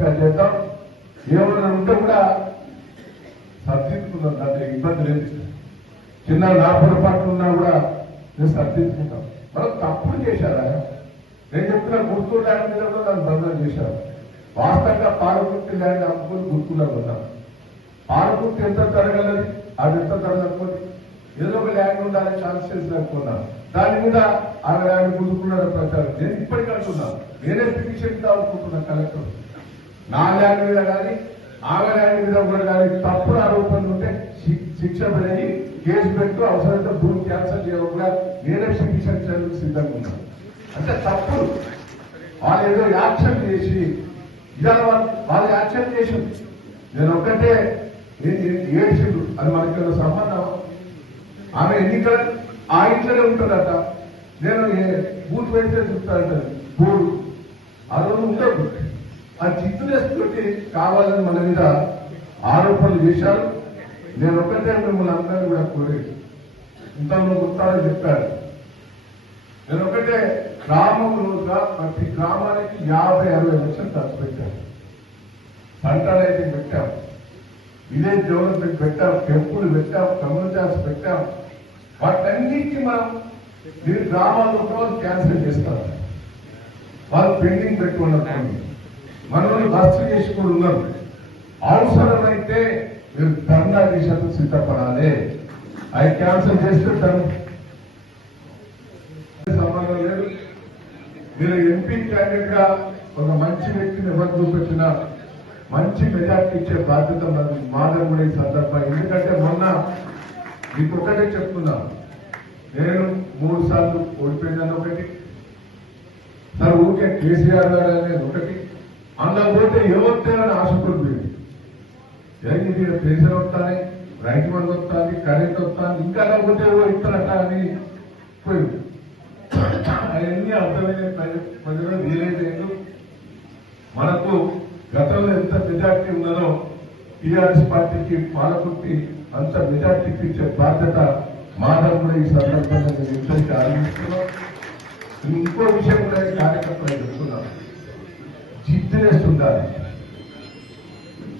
కలిసికట్టుగా చేద్దాం. ఏమైనా ఉంటే కూడా సర్దిద్దుకుందాం, దాంట్లో ఇబ్బంది లేదు. చిన్న పొరపాట్లు ఉన్నా కూడా నేను సర్దిద్దుకుంటాం. మనం తప్పులు చేశారా? నేను చెప్తున్నా గుర్తు ల్యాండ్ మీద కూడా దాన్ని బంధం చేశారు. వాస్తవంగా పాలకుర్తి ల్యాండ్ అమ్ముకుని గుర్తులో ఉన్నాం. పాలకుర్తి ఎంత జరగలది, అది ఎంత జరగకపోతే ఏదో ఒక ల్యాండ్ ఉండాలని ఛాన్సెస్ లేకున్నాను. దాని మీద ఆ ల్యాండ్ గుర్తుకున్న ప్రచారం నేను ఇప్పటికీ అంటున్నాను. నేనే పిటిషన్ అనుకుంటున్నా కలెక్టర్. నా ల్యాండ్ మీద కానీ ఆమె ల్యాండ్ మీద కూడా కానీ తప్పుడు ఆరోపణలు ఉంటే శిక్ష పడి కేసు పెట్టు, అవసరంతో భూమి క్యాన్సల్ చేయకుండా నేనే పిటిషన్ చేయడానికి సిద్ధంగా ఉన్నాను. అంటే తప్పుడు వాళ్ళు ఏదో యాక్షన్ చేసి ఇవాళ వాళ్ళు యాక్షన్ చేసి నేను ఒక్కటే ఏడ్చిండు, అది మనకి సంబంధం. ఆమె ఎన్నికల ఆ ఇంట్లోనే ఉంటుందట. నేను బూత్ పెడితే చూస్తానంటే బోర్డు ఆ రోజు ఉండదు. ఆ జిత్తులేస్తోటి కావాలని మన మీద ఆరోపణలు చేశారు. నేను ఒక్కటే మిమ్మల్ని అందరినీ కూడా కోరేది, ఇంతలో గుర్తాలని చెప్పారు. నేను ఒకటే గ్రామంలోగా ప్రతి గ్రామానికి 50-60 లక్షలు ఖర్చు పెట్టాను. పంటలైతే పెట్టాం, విలేజ్ డెవలప్మెంట్ పెట్టాం, టెంపుల్ పెట్టాం, కమ్యూనిటీస్ పెట్టాం. వాటన్నిటికీ మనం మీరు గ్రామాల్లో క్యాన్సిల్ చేస్తారు. వాళ్ళు పెండింగ్ పెట్టుకున్నారు. మనల్ని బస్సు చేసి కూడా ఉన్నారు. అవసరమైతే మీరు ధర్నా చేసేందుకు సిద్ధపడాలి. అవి క్యాన్సిల్ చేస్తే సంబంధం లేదు. మీరు ఎంపీ క్యాండిడేట్ గా ఒక మంచి వ్యక్తిని ఎవరు చూపెట్టినా మంచి మెజార్టీ ఇచ్చే బాధ్యత మాదం కూడా ఈ సందర్భం. ఎందుకంటే మొన్న మీకు ఒకటే చెప్తున్నా, నేను 3 సార్లు ఓడిపోయినాను. ఒకటి సార్ ఊరికే కేసీఆర్ గారు అనేది ఒకటి, అందులో పోతే ఏమొస్తాయని ఆశపడుతుంది. ఇది పెన్షన్ వస్తాయి, రైతు బంధు వస్తుంది, కరెంట్ వస్తుంది, ఇంకా లేకపోతే ఏవో ఇస్తారట అని పోయింది. అవన్నీ అర్థమైన ప్రజలు వీలైతే మనకు గతంలో ఎంత మెజార్టీ ఉన్నదో టీఆర్ఎస్ పార్టీకి పాలకుర్తి అంత మెజార్టీకి ఇచ్చే బాధ్యత మాధవ్ కూడా ఈ సందర్భంగా నేను ఇద్దరికి ఆరంభిస్తున్నాం. ఇంకో విషయం కూడా కార్యకర్తలు చెప్తున్నాం, జిద్దునెస్ ఉండాలి,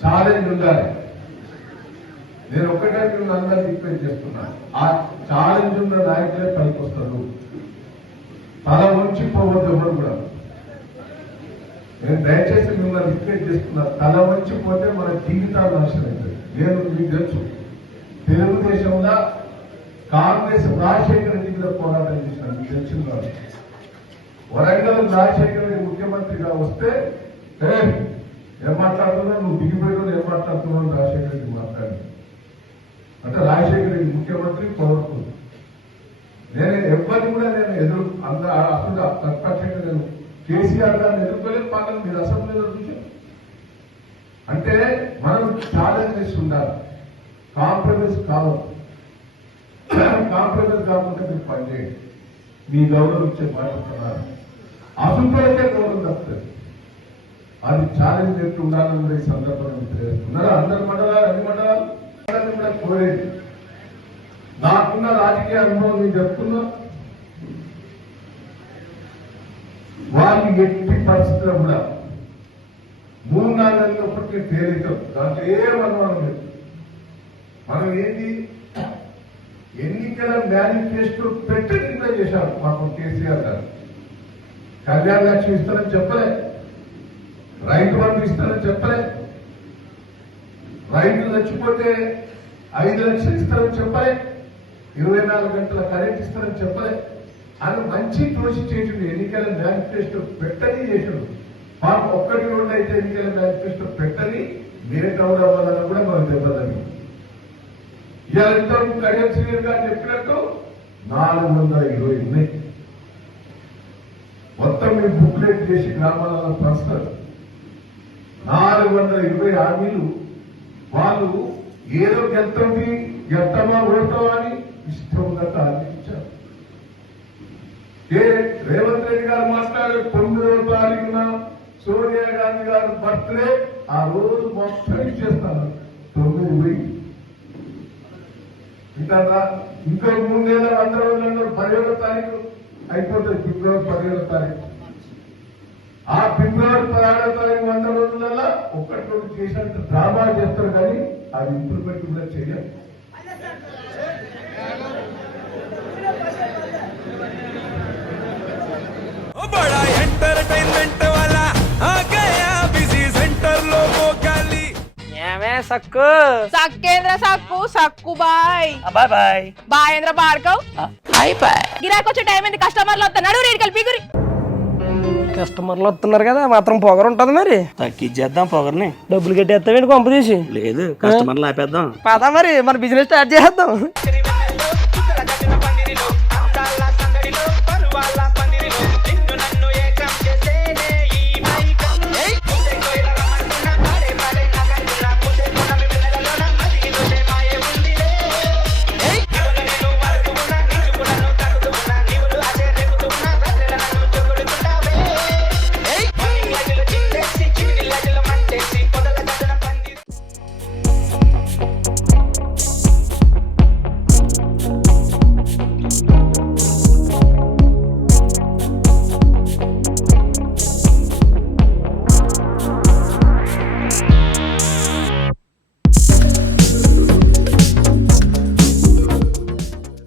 ఛాలెంజ్ ఉండాలి. నేను ఒక్కటే మిమ్మల్ని అందరూ రిక్వెస్ట్ చేస్తున్నాను, ఆ ఛాలెంజ్ ఉన్న నాయకులే పైకి వస్తారు. తల ఉంచి పోవద్దు ఎవరు కూడా. నేను దయచేసి మిమ్మల్ని రిక్వెస్ట్ చేస్తున్నా, తల వంచి పోతే మన జీవితాలు నాశనం అవుతుంది. నేను మీకు తెలుసు, తెలుగుదేశంలో కాంగ్రెస్ రాజశేఖర రెడ్డి మీద పోరాటం చేసినాను, మీకు తెలిసింది కాదు. వరంగల్ రాజశేఖర రెడ్డి ముఖ్యమంత్రిగా వస్తే ఏం మాట్లాడుతున్నావు, నువ్వు దిగిపోయినా ఏం మాట్లాడుతున్నావు రాజశేఖర రెడ్డి మాట్లాడి అంటే రాజశేఖర రెడ్డి ముఖ్యమంత్రి పవర్ఫుల్. నేను ఎవరిని కూడా నేను ఎదురు అసలు తత్పక్షంగా నేను కేసీఆర్ గారిని ఎదుర్కోలేదు. పాలన మీరు అసెంబ్లీలో చూసారు. అంటే మనం ఛాలెంజ్ చేసి ఉండాలి, కాంప్రమైజ్ కావద్దు. కాంప్రమైజ్ కాకుండా మీరు పనిచేయండి, మీ గౌరవం ఇచ్చే బాధ్యతున్నారు. అసంతోలకే గౌరవం తప్పుతుంది. అది ఛాలెంజ్ చేస్తూ ఉండాలని కూడా ఈ సందర్భంగా తెలియజేస్తున్నారా. అందరి మండలాలు అన్ని మండలాలు కూడా కోరేది. నాకున్న రాజకీయ అనుభవం నేను చెప్తున్నా, వారికి ఎట్టి పరిస్థితుల్లో కూడా 3-4 నెలలప్పటికీ తేలిక దాంట్లో ఏమనుమానం లేదు. మనం ఏంటి ఎన్నికల మేనిఫెస్టో పెట్టి నిర్ణయం చేశారు మాకు కేసీఆర్ గారు. కళ్యాణ లక్ష్మి ఇస్తారని చెప్పలే, రైతు బంధు ఇస్తారని చెప్పలే, రైతులు చచ్చిపోతే 5 లక్షలు ఇస్తారని చెప్పలే, 24 గంటల కరెంట్ ఇస్తారని చెప్పలే. అని మంచి తోసి చేసిండు. ఎన్నికల మేనిఫెస్టో పెట్టని చేసిండు. మాకు 1-2 అయితే ఎన్నికల మేనిఫెస్టో పెట్టని లేట్ అవడం కూడా మనం దెబ్బతని. ఇవాళ కళ్యాణ్ శ్రీనివాస్ గారు చెప్పినట్టు 420 ఉన్నాయి. మొత్తం మీరు బుక్లెట్ చేసి గ్రామాలలో పంచుతారు. 420 హామీలు వాళ్ళు ఏదో గెలుతుంది, గెలుతామా ఓడతామా అని ఇష్టం ఉన్నట్టు ఆలోచించారు. రేవంత్ రెడ్డి గారు మాట్లాడే 9వ తారీఖున సోనియా గాంధీ గారు బర్త్డే, ఆ రోజు మొత్తం ఇచ్చేస్తాను 9,000. ఇంకా 3 నెలల 100 రోజులలో 10వ తారీఖు అయిపోతుంది. ఫిబ్రవరి 15వ తారీఖు. ఆ ఫిబ్రవరి 16వ తారీఖు 100 రోజులలో చేసినట్టు డ్రామా చేస్తారు కానీ అది ఇంప్లిమెంట్ కూడా చేయాలి. बड़ा एंटरटेनमेंट वाला आ गया बिजी सेंटर लोगों का ली ఏమే సక్కు సక్కేంద్ర సక్కు సక్కు బాయ్ బాయ్ బాయ్ బాయేంద్ర బాడ్కవ్ బాయ్ బాయ్ గిరాకొచ్చే టైం ఏంది కస్టమర్లు వస్తున్నాడు రేటు కలిపి గురి కస్టమర్లు వస్తున్నారు కదా మాత్రం పొగరు ఉంటుంది మరి తగ్గించేద్దాం పొగర్ని. డబ్బులు కట్టేస్తావేంటి కొంప తీసి లేదు కస్టమర్లు ఆపేద్దాం. పదా మరి మన బిజినెస్ స్టార్ట్ చేద్దాం.